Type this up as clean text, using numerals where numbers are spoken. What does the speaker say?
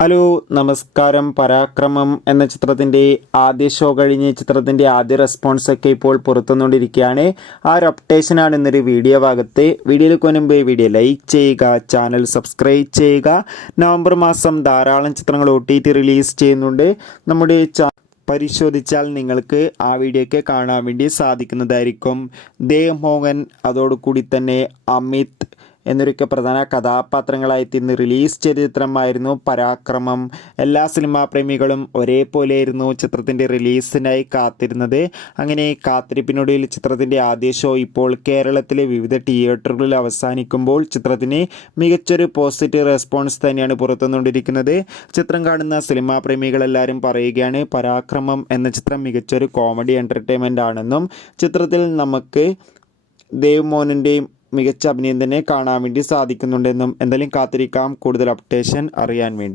Hello നമസ്കാരം. പരാക്രമം എന്ന ചിത്രത്തിൻ്റെ ആദ്യ ഷോ കഴിഞ്ഞ് ചിത്രത്തിൻ്റെ ആദ്യ റെസ്പോൺസൊക്കെ ഇപ്പോൾ പുറത്തുവന്നുകൊണ്ടിരിക്കുകയാണ്. ആ ഒരു അപ്ഡേഷനാണ് ഇന്നൊരു വീഡിയോ ഭാഗത്ത്. വീഡിയോയിൽ മുൻപ് വീഡിയോ ലൈക്ക് ചെയ്യുക, ചാനൽ സബ്സ്ക്രൈബ് ചെയ്യുക. നവംബർ മാസം ധാരാളം ചിത്രങ്ങൾ OTT റിലീസ് ചെയ്യുന്നുണ്ട്. നമ്മുടെ പരിശോധിച്ചാൽ നിങ്ങൾക്ക് ആ വീഡിയോ ഒക്കെ കാണാൻ വേണ്ടി സാധിക്കുന്നതായിരിക്കും. ദേവ് മോഹൻ, അതോടുകൂടി തന്നെ അമിത് എന്നൊക്കെ പ്രധാന കഥാപാത്രങ്ങളായി റിലീസ് ചെയ്ത ചിത്രമായിരുന്നു പരാക്രമം. എല്ലാ സിനിമാ പ്രേമികളും ഒരേപോലെയായിരുന്നു ചിത്രത്തിൻ്റെ റിലീസിനായി കാത്തിരുന്നത്. അങ്ങനെ കാത്തിരിപ്പിനൊടുവിൽ ചിത്രത്തിൻ്റെ ആദ്യ ഷോ ഇപ്പോൾ കേരളത്തിലെ വിവിധ തിയേറ്ററുകളിൽ അവസാനിക്കുമ്പോൾ ചിത്രത്തിന് മികച്ചൊരു പോസിറ്റീവ് റെസ്പോൺസ് തന്നെയാണ് പുറത്തുവന്നുകൊണ്ടിരിക്കുന്നത്. ചിത്രം കാണുന്ന സിനിമാ പ്രേമികളെല്ലാവരും പറയുകയാണ് പരാക്രമം എന്ന ചിത്രം മികച്ചൊരു കോമഡി എൻ്റർടൈൻമെൻ്റ് ആണെന്നും ചിത്രത്തിൽ നമുക്ക് ദേവ് മോഹനിൻ്റെയും മികച്ച അഭിനയം തന്നെ കാണാൻ വേണ്ടി സാധിക്കുന്നുണ്ടെന്നും. എന്തായാലും കാത്തിരിക്കാം കൂടുതൽ അപ്ഡേഷൻ അറിയാൻ വേണ്ടി.